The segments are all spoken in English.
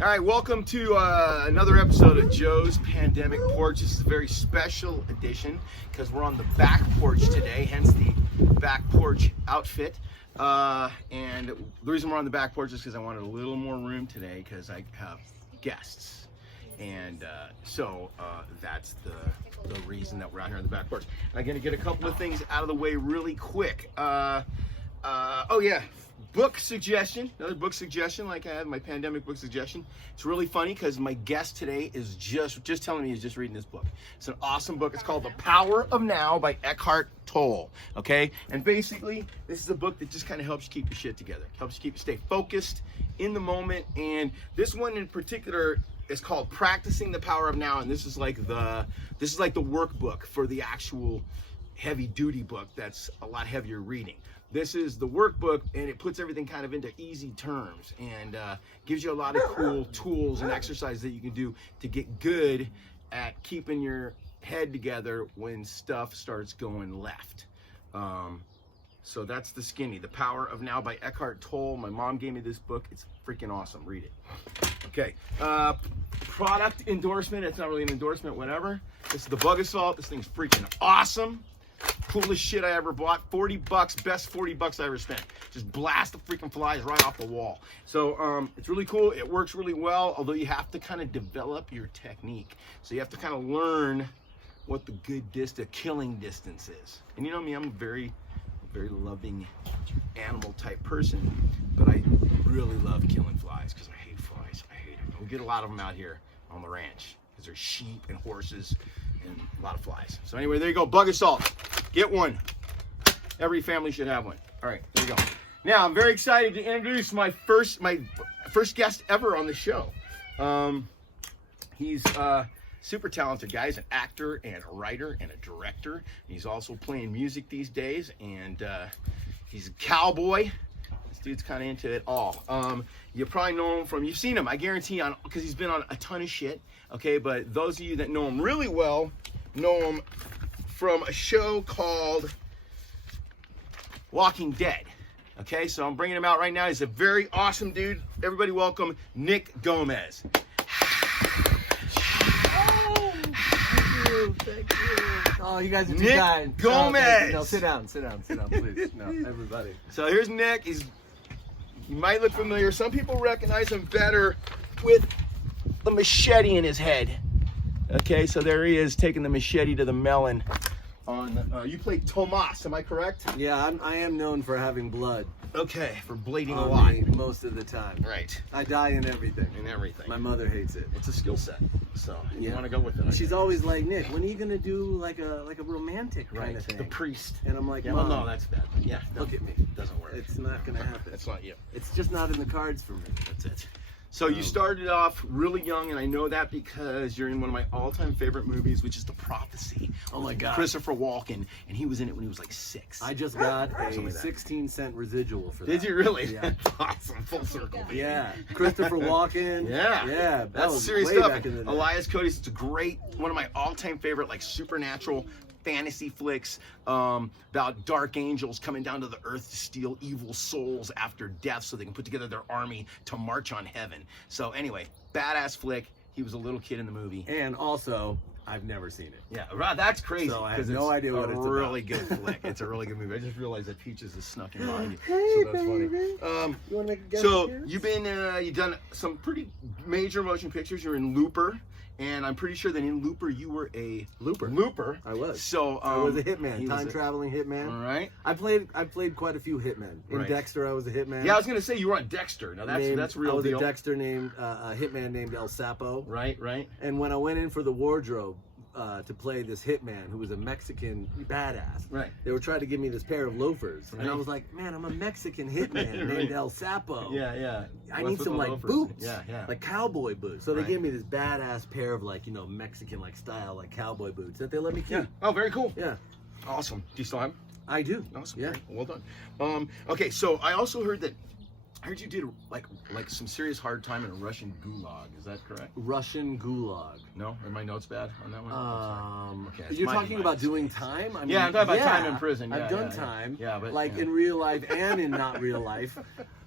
All right, welcome to another episode of Joe's Pandemic Porch. This is a very special edition because we're on the back porch today, hence the back porch outfit. And the reason we're on the back porch is because I wanted a little more room today because I have guests. And so that's the reason that we're out here on the back porch. I'm going to get a couple of things out of the way really quick. Oh yeah. Book suggestion, another book suggestion, like I had my pandemic book suggestion. It's really funny because my guest today is just telling me he's just reading this book. It's an awesome book. It's called The Power of Now by Eckhart Tolle. Okay, and basically this is a book that just kind of helps you keep your shit together, helps you stay focused in the moment. And this one in particular is called Practicing the Power of Now, and this is like the workbook for the actual heavy duty book that's a lot heavier reading. This is the workbook, and it puts everything kind of into easy terms and gives you a lot of cool tools and exercises that you can do to get good at keeping your head together when stuff starts going left. So that's the skinny. The Power of Now by Eckhart Tolle. My mom gave me this book. It's freaking awesome. Read it. Okay. Product endorsement. It's not really an endorsement, whatever. This is the Bug Assault. This thing's freaking awesome. Coolest shit I ever bought. 40 bucks, best 40 bucks I ever spent. Just blast the freaking flies right off the wall. So it's really cool. It works really well, although you have to kind of develop your technique. So you have to kind of learn what the good killing distance is. And you know me, I'm a very loving animal type person, but I really love killing flies because I hate flies. I hate them. We get a lot of them out here on the ranch because there's sheep and horses and a lot of flies. So anyway, there you go. Bug Assault. Get one. Every family should have one. All right, there you go. Now I'm very excited to introduce my first guest ever on the show. He's a super talented guy. He's an actor and a writer and a director. He's also playing music these days, and he's a cowboy. This dude's kind of into it all. You probably know him from, you've seen him, I guarantee, because he's been on a ton of shit. Okay, but those of you that know him really well know him from a show called Walking Dead. Okay, so I'm bringing him out right now. He's a very awesome dude. Everybody welcome Nick Gomez. Oh, thank you. Oh, you guys are too Nick kind. Gomez. No, sit down, please. No, everybody. So here's Nick. You might look familiar. Some people recognize him better with the machete in his head. Okay, so there he is taking the machete to the melon. You played Tomas, am I correct? Yeah, I am known for having blood. Okay, for bleeding a lot. Most of the time. Right. I die in everything. My mother hates it. It's a skill set, so you want to go with it. She's always like, Nick, when are you gonna do like a romantic kind of thing? The priest. And I'm like, yeah, Mom, well, no, that's bad. Yeah, look at me. It doesn't work. It's not gonna happen. It's not you. It's just not in the cards for me. That's it. So you started off really young, and I know that because you're in one of my all-time favorite movies, which is The Prophecy. Oh my God. Christopher Walken, and he was in it when he was like 6. I just got a 16-cent residual for that. Did you really? Yeah. That's awesome. Full circle. Baby. Yeah. Christopher Walken. Yeah. That That's was serious way stuff. back in the day. Elias Cody's, it's a great, one of my all-time favorite, like, supernatural fantasy flicks about dark angels coming down to the earth to steal evil souls after death so they can put together their army to march on heaven. So anyway, badass flick. He was a little kid in the movie. And also, I've never seen it. Yeah, right, that's crazy. So I have no idea what it's about. It's a really good flick. It's a really good movie. I just realized that Peaches is snuck in behind you, so that's funny. You want to make a guess? So you've done some pretty major motion pictures. You're in Looper. And I'm pretty sure that in Looper you were a Looper. I was. So I was a hitman, time-traveling hitman. All right. I played quite a few hitmen. In Dexter, I was a hitman. Yeah, I was gonna say you were on Dexter. Now that's real. I was deal. a Dexter named a hitman named El Sapo. Right. And when I went in for the wardrobe to play this hitman who was a Mexican badass, right? They were trying to give me this pair of loafers, and I was like, man, I'm a Mexican hitman named El Sapo. Yeah. I need some like boots, like cowboy boots. So they Right. gave me this badass pair of like Mexican like style like cowboy boots that they let me keep. Yeah. Oh, very cool. Yeah. Awesome. Do you still have them? I do. Awesome. Yeah. Well done. Okay, so I also heard that you did like some serious hard time in a Russian gulag. Is that correct? Russian gulag. No? Are my notes bad on that one? Okay, you're talking about doing time? I mean, I'm talking about time in prison. I've done time. Yeah, but like in real life and in not real life.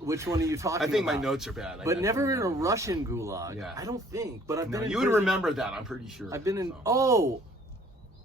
Which one are you talking about? I think my notes are bad. But never in a Russian gulag. Yeah. I don't think. But I've No, been in you would prison. remember that, I'm pretty sure. I've been in. So. Oh,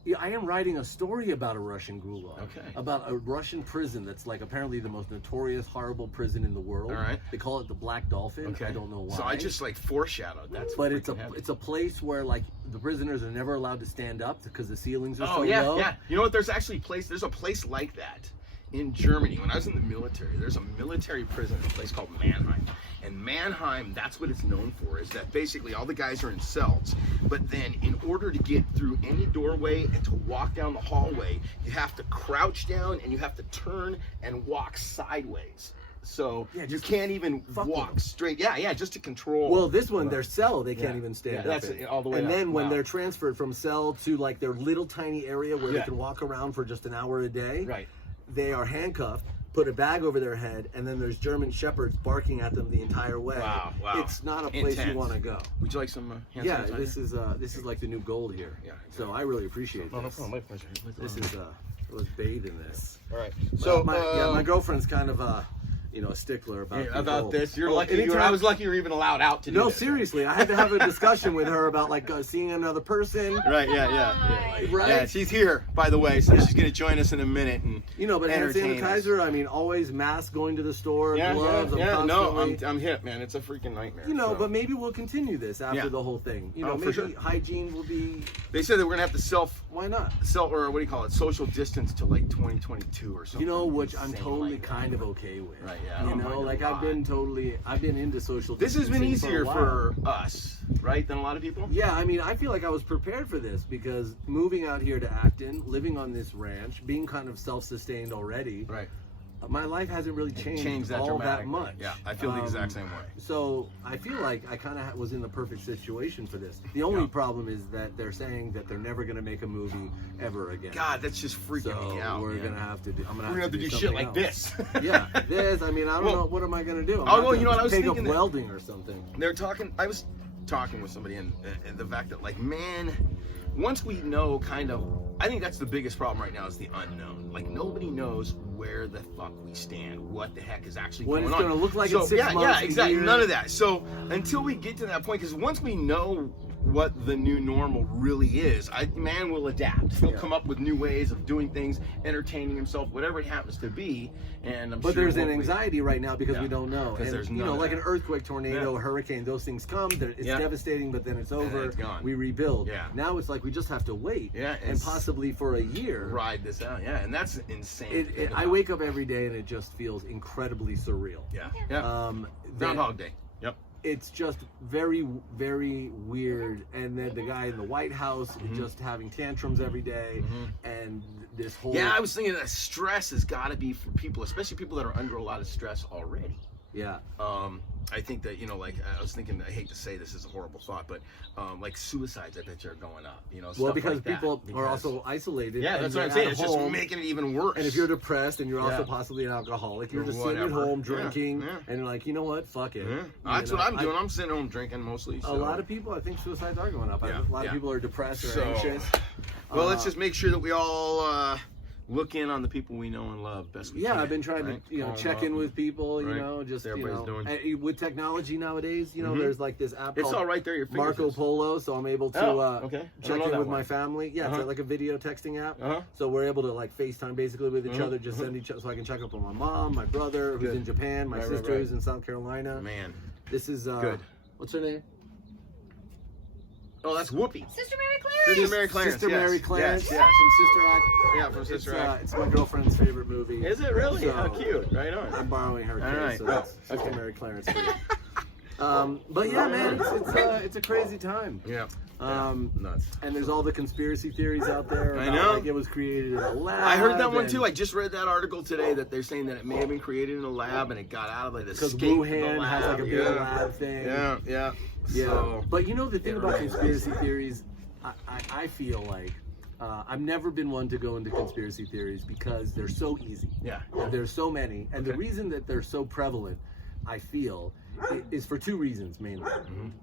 yeah. I am writing a story about a Russian gulag. Okay. About a Russian prison that's like apparently the most notorious, horrible prison in the world. All right. They call it the Black Dolphin. Okay. I don't know why. So I just like foreshadowed. That's. But it's freaking heavy. it's a place where like the prisoners are never allowed to stand up because the ceilings are Oh so yeah, low. yeah. You know what? There's actually there's a place like that in Germany. When I was in the military, there's a military prison, a place called Mannheim. And Mannheim, that's what it's known for, is that basically all the guys are in cells. But then in order to get through any doorway and to walk down the hallway, you have to crouch down and you have to turn and walk sideways. So Yeah, you just can't even fuck walk them. straight. Yeah, just to control. Well, this one, their cell, they can't Yeah. even stand Yeah, up that's in. all the way And up. then when Wow. they're transferred from cell to like their little tiny area where they Yeah. can walk around for just an hour a day, Right. they are handcuffed, put a bag over their head, and then there's German shepherds barking at them the entire way. Wow. It's not a place Intense. you want to go. Would you like some hand Yeah, sanitizer? this is like the new gold here. Yeah, So I really appreciate No this. problem. My pleasure. This is let's bathe in this. All right. So So my girlfriend's kind of a stickler about yeah, the about whole- this. You're Well, lucky. anytime- I was lucky you were even allowed out to do No, this. seriously, I had to have a discussion with her about like seeing another person. Right. Yeah. Right? Yeah. She's here, by the way, so Yeah. she's gonna join us in a minute. And You know, but hand entertain us. sanitizer, I mean, always mask going to the store, yeah, gloves, yeah. I'm No, constantly. I'm hip, man. It's a freaking nightmare. You know, so. but maybe we'll continue this after Yeah. the whole thing. You know, Oh, for maybe sure. hygiene will be. They said that we're gonna have to Why not? or what do you call it, social distance till like 2022 or something. You know, which I'm insane totally like that. kind of okay with. Right, yeah, I You don't know, mind like a I've been into social. This has been distancing easier a while. for us, right, than a lot of people. Yeah, I mean, I feel like I was prepared for this because moving out here to Acton, living on this ranch, being kind of self-sustained already, Right. my life hasn't really changed that all that dramatically. much. Yeah, I feel the exact same way. So I feel like I kind of was in the perfect situation for this. The only Yeah. problem is that they're saying that they're never going to make a movie ever again. God, that's just freaking so me out. we're man. gonna have to do. I'm gonna We're gonna have to do shit something like else. this. Yeah, this. I mean, I don't Well- know. What am I gonna do? I'm Oh, not well, gonna you know what, I was take thinking up that- welding or something. They're talking. I was talking with somebody, and the fact that, like, man, once we know, kind of, I think that's the biggest problem right now is the unknown. Like, nobody knows where the fuck we stand, what the heck is actually What going it's on. gonna look like so, in 6 yeah, months, yeah, a exactly. year. None of that. So until we get to that point, because once we know what the new normal really is, man will adapt. He'll Yeah. come up with new ways of doing things, entertaining himself, whatever it happens to be. And I'm But sure there's an hopefully- anxiety right now because Yeah, we don't know. 'cause And, there's you none know, of like that. an earthquake, tornado, Yeah. hurricane, those things come. It's Yeah. devastating, but then it's over. it's gone. We rebuild. Yeah. Now it's like we just have to wait. Yeah, And it's- possibly for a year. ride this out. Yeah, and that's insane. to think I about. wake up every day and it just feels incredibly surreal. Yeah. Yeah. That- Groundhog Day. Yep. It's just very, very weird. And then the guy in the White House Mm-hmm. just having tantrums every day, and this whole Yeah, I was thinking that stress has got to be for people, especially people that are under a lot of stress already. yeah. I think that, you know, like, I was thinking, I hate to say this is a horrible thought, but like suicides, I bet are going up. You know, Well, stuff because like that. people are Because- also isolated. Yeah, and that's what I'm they're saying. at It's just home. making it even worse. And if you're depressed and you're also Yeah. possibly an alcoholic, you're Or just sitting at whatever. home Yeah, drinking, yeah. and you're like, you know what, fuck it. Yeah. You That's know, what I'm doing. I'm sitting home drinking mostly. A So. lot of people, I think suicides are going up. Yeah, A lot yeah. of people are depressed or So, anxious. Well, let's just make sure that we all look in on the people we know and love best we Yeah, can. I've been trying right? to, you know, Call them check up in and- with people, you right. know, just, See how you know, everybody's and with technology nowadays, you know, Mhm. there's like this app It's called all right there. Your Marco fingertips. Polo, so I'm able to Oh, okay. I don't check know in that with one. my family. Yeah, Uh-huh. it's like a video texting app. Uh-huh. So we're able to like FaceTime basically with each Mhm. other, just send each other, so I can check up on my mom, my brother who's Good. in Japan, my Right, sister right. who's in South Carolina. Man. This is Good. What's her name? Oh, that's Whoopi. Sister Mary Clarence. Sister Mary Clarence. Sister yes. Mary Clarence Yes, yes. from Sister Act. Yeah, from Sister Act. It's my girlfriend's favorite movie. Is it really? So, How cute. Right on. I'm borrowing her All case, right. so Oh, that's Sister okay. Mary Clarence. For you. But yeah, man, it's a crazy time. Yeah. Nuts. And there's all the conspiracy theories out there. I About, know. Like it was created in a lab. I heard that one and- too. I just read that article today that they're saying that it may have been created in a lab and it got out of it. Because escaped the Wuhan has like a big lab. lab thing. Yeah, yeah. Yeah. So, But you know the thing about Interesting. conspiracy theories, I feel like I've never been one to go into conspiracy theories because they're so easy. yeah. There's so many, and the Okay. reason that they're so prevalent, I feel, is for two reasons mainly.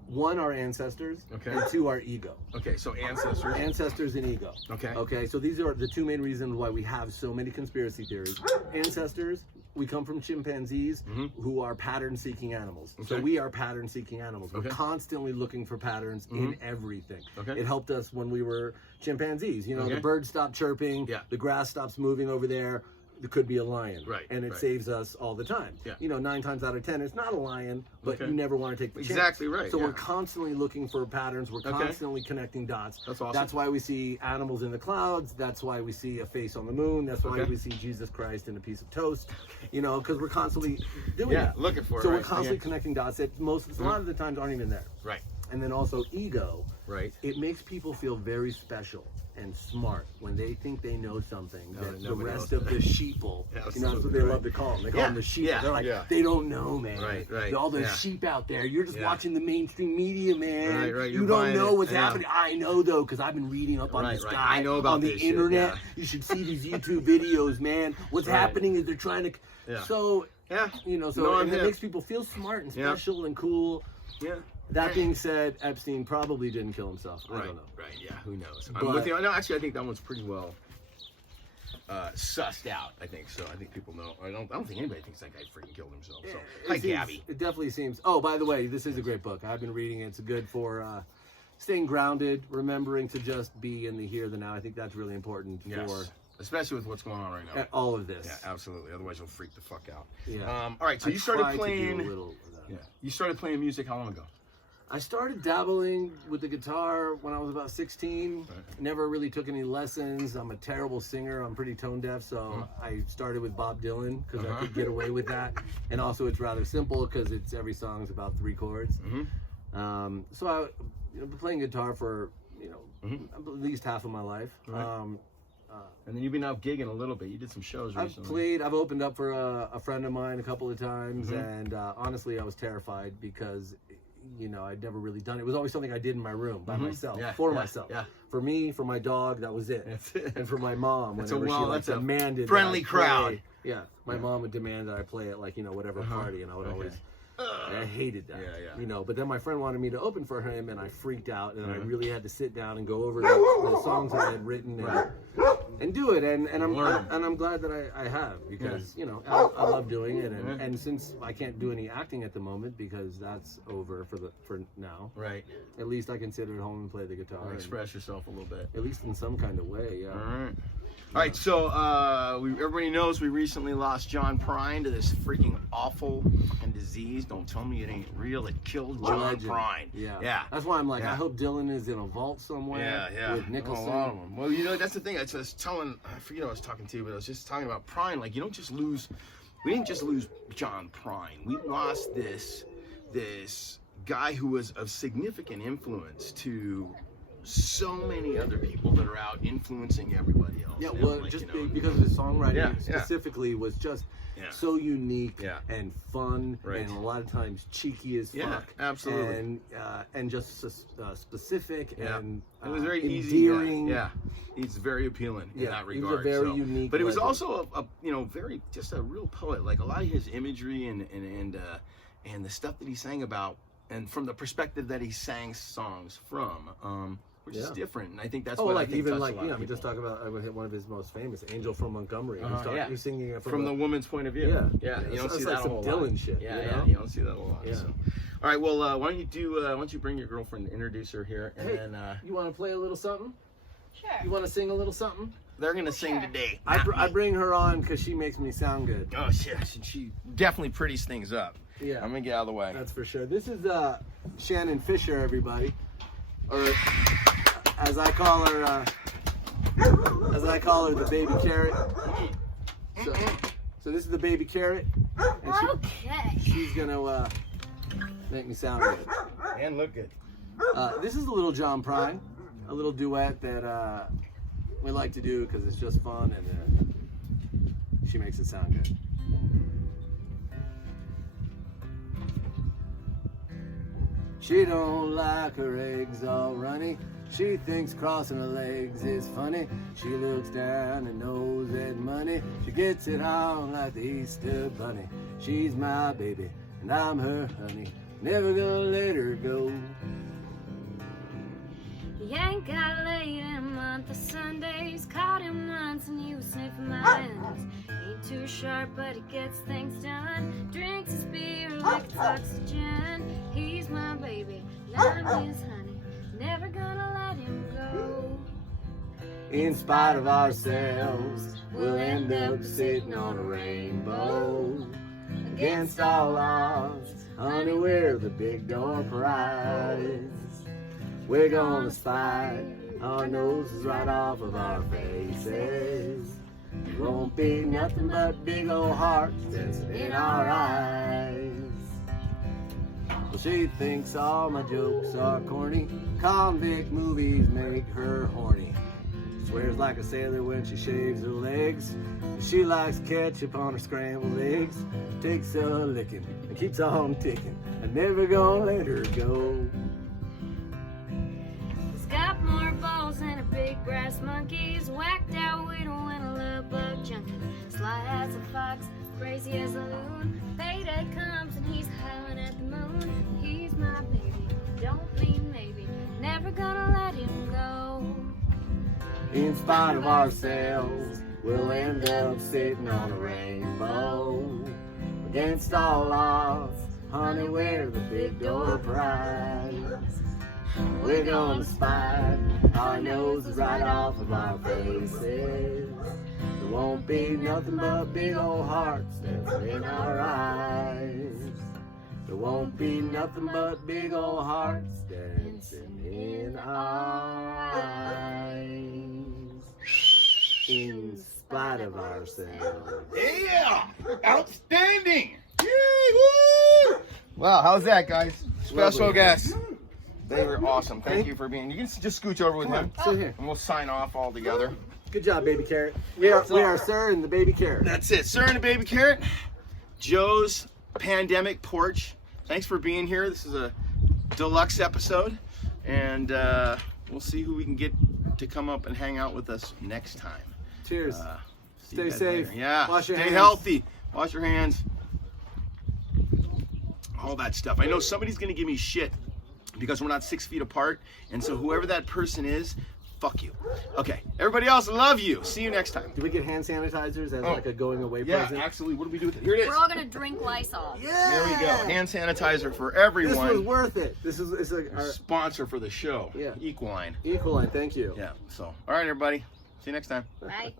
One, our ancestors, Okay. and two, our ego. Okay, so ancestors. Ancestors and ego. Okay. Okay, so these are the two main reasons why we have so many conspiracy theories. Ancestors, we come from chimpanzees who are pattern-seeking animals. So we are pattern-seeking animals. We're constantly looking for patterns in everything. It helped us when we were chimpanzees. You know, the birds stop chirping, the grass stops moving over there. There could be a lion, and it saves us all the time. You know, 9 times out of 10, it's not a lion, but you never want to take the chance. Exactly right. So we're constantly looking for patterns. We're constantly connecting dots. That's awesome. That's why we see animals in the clouds. That's why we see a face on the moon. That's why we see Jesus Christ in a piece of toast. You know, because we're constantly doing it. Looking for it. So we're constantly connecting dots that a lot of the times aren't even there. Right. And then also ego. Right. It makes people feel very special and smart when they think they know something that the rest of the sheeple, you know, that's what they love to call them. They call them the sheep. They're like, they don't know, man. Right. All those sheep out there. You're just watching the mainstream media, man. Right. You don't know what's happening. I know, though, because I've been reading up on this guy I know about on the this internet. shit, You should see these YouTube videos, man. What's happening is they're trying to... So, you know, so it makes people feel smart and special and cool. That being said, Epstein probably didn't kill himself. I don't know. Who knows? I'm with you. No, actually, I think that one's pretty well sussed out. I think so. I think people know. I don't think anybody thinks that guy freaking killed himself. So, hi, Gabby. It definitely seems. Oh, by the way, this is a great book. I've been reading it. It's good for staying grounded, remembering to just be in the here, the now. I think that's really important for. Especially with what's going on right now. All of this. Yeah, absolutely. Otherwise, you'll freak the fuck out. All right. So you started playing. You started playing music how long ago? I started dabbling with the guitar when I was about 16. Never really took any lessons. I'm a terrible singer. I'm pretty tone deaf, so I started with Bob Dylan because I could get away with that. And also, it's rather simple because every song's about 3 chords. So I, been playing guitar for at least half of my life. And then you've been out gigging a little bit. You did some shows recently. I've opened up for a friend of mine a couple of times, and honestly, I was terrified because. I'd never really done it. It was always something I did in my room by myself, for myself. For me, for my dog, that was it. And for my mom, whenever she demanded friendly crowd. My mom would demand that I play at whatever party, and I would always. I hated that. But then my friend wanted me to open for him, and I freaked out, and I really had to sit down and go over the songs I had written and do it. And I'm glad that I have because I love doing it, and since I can't do any acting at the moment because that's over for now. Right. At least I can sit at home and play the guitar. Express yourself a little bit. At least in some kind of way. Yeah. All right, so everybody knows we recently lost John Prine to this freaking awful fucking disease. Don't tell me it ain't real. It killed John Prine. Yeah. That's why I'm like, I hope Dylan is in a vault somewhere with Nicholson. A lot of them. Well, that's the thing. I was telling, I forget who I was talking to, but I was just talking about Prine. Like, you don't just lose, we didn't just lose John Prine. We lost this guy who was of significant influence to so many other people that are out influencing everybody else. Yeah, well, just because of his songwriting specifically was just so unique and fun, and a lot of times cheeky as fuck. Absolutely. And just specific and it was very endearing. easy. He's very appealing in that regard. He was a very unique. But it was also very just a real poet. Like a lot of his imagery and the stuff that he sang about, and from the perspective that he sang songs from. Which is different, and I think that's what I think even like we just talk about one of his most famous, "Angel from Montgomery." He's singing it from the woman's point of view. You don't see that a whole lot. Dylan shit. You don't see that a lot. So. All right, well, why don't you bring your girlfriend, introduce her here, and then you want to play a little something? Sure. You want to sing a little something? They're gonna sing today. I bring her on because she makes me sound good. Oh shit, she definitely pretties things up. Yeah, I'm gonna get out of the way. That's for sure. This is Shannon Fisher, everybody, or as I call her, the baby carrot. So this is the baby carrot, and she's gonna make me sound good and look good. This is a little John Prine, a little duet that we like to do because it's just fun, and she makes it sound good. She don't like her eggs all runny. She thinks crossing her legs is funny. She looks down and knows that money. She gets it on like the Easter bunny. She's my baby and I'm her honey. Never gonna let her go. You ain't gotta lay in my month of Sundays. Caught him once and he was sniffing my ends. Ain't too sharp, but he gets things done. Drinks his beer like it's oxygen. He's my baby, and I'm his honey. Never gonna let him go. In spite of ourselves, we'll end up sitting on a rainbow. Against all odds, honey, we're the big door prize. We're gonna slide our noses right off of our faces. It won't be nothing but big old hearts dancing in our eyes. Well, she thinks all my jokes are corny. Convict movies make her horny. Swears like a sailor when she shaves her legs. She likes ketchup on her scrambled eggs. Takes a licking and keeps on ticking. I'm never gonna let her go. He's got more balls than a big brass monkey. He's whacked out widow and a love bug junkie. Sly as a fox, crazy as a loon. Payday comes and he's howling at the moon. He's my baby, don't mean maybe. Never gonna let him go. In spite of ourselves, we'll end up sitting on a rainbow. Against all odds, honey, we're the big door prize. We're gonna spite our noses right off of our faces. There won't be nothing but big old hearts dancing in our eyes. There won't be nothing but big old hearts dancing in our eyes. In spite of ourselves. Yeah! Outstanding! Yay! Woo! Wow, how's that, guys? Special Lovely. guests. They were awesome. Thank you for being. You can just scooch over with him, Sit here. and we'll sign off all together. Good job, baby carrot. We are Sir and the baby carrot. That's it, Sir and the baby carrot. Joe's Pandemic Porch. Thanks for being here. This is a deluxe episode, and we'll see who we can get to come up and hang out with us next time. Cheers. See Stay you guys safe. later. Yeah. Wash your Stay hands. healthy. Wash your hands. All that stuff. I know somebody's gonna give me shit because we're not 6 feet apart, and so whoever that person is, fuck you. Okay. Everybody else, love you. See you next time. Do we get hand sanitizers as like a going away present? Actually, what do we do with it? Here it is. We're all gonna drink Lysol. Yeah. There we go. Hand sanitizer for This everyone. was worth it. This is it's like our Sponsor for the show. Yeah. Equaline. Equaline. Thank you. Yeah. So, all right, everybody. See you next time. Bye.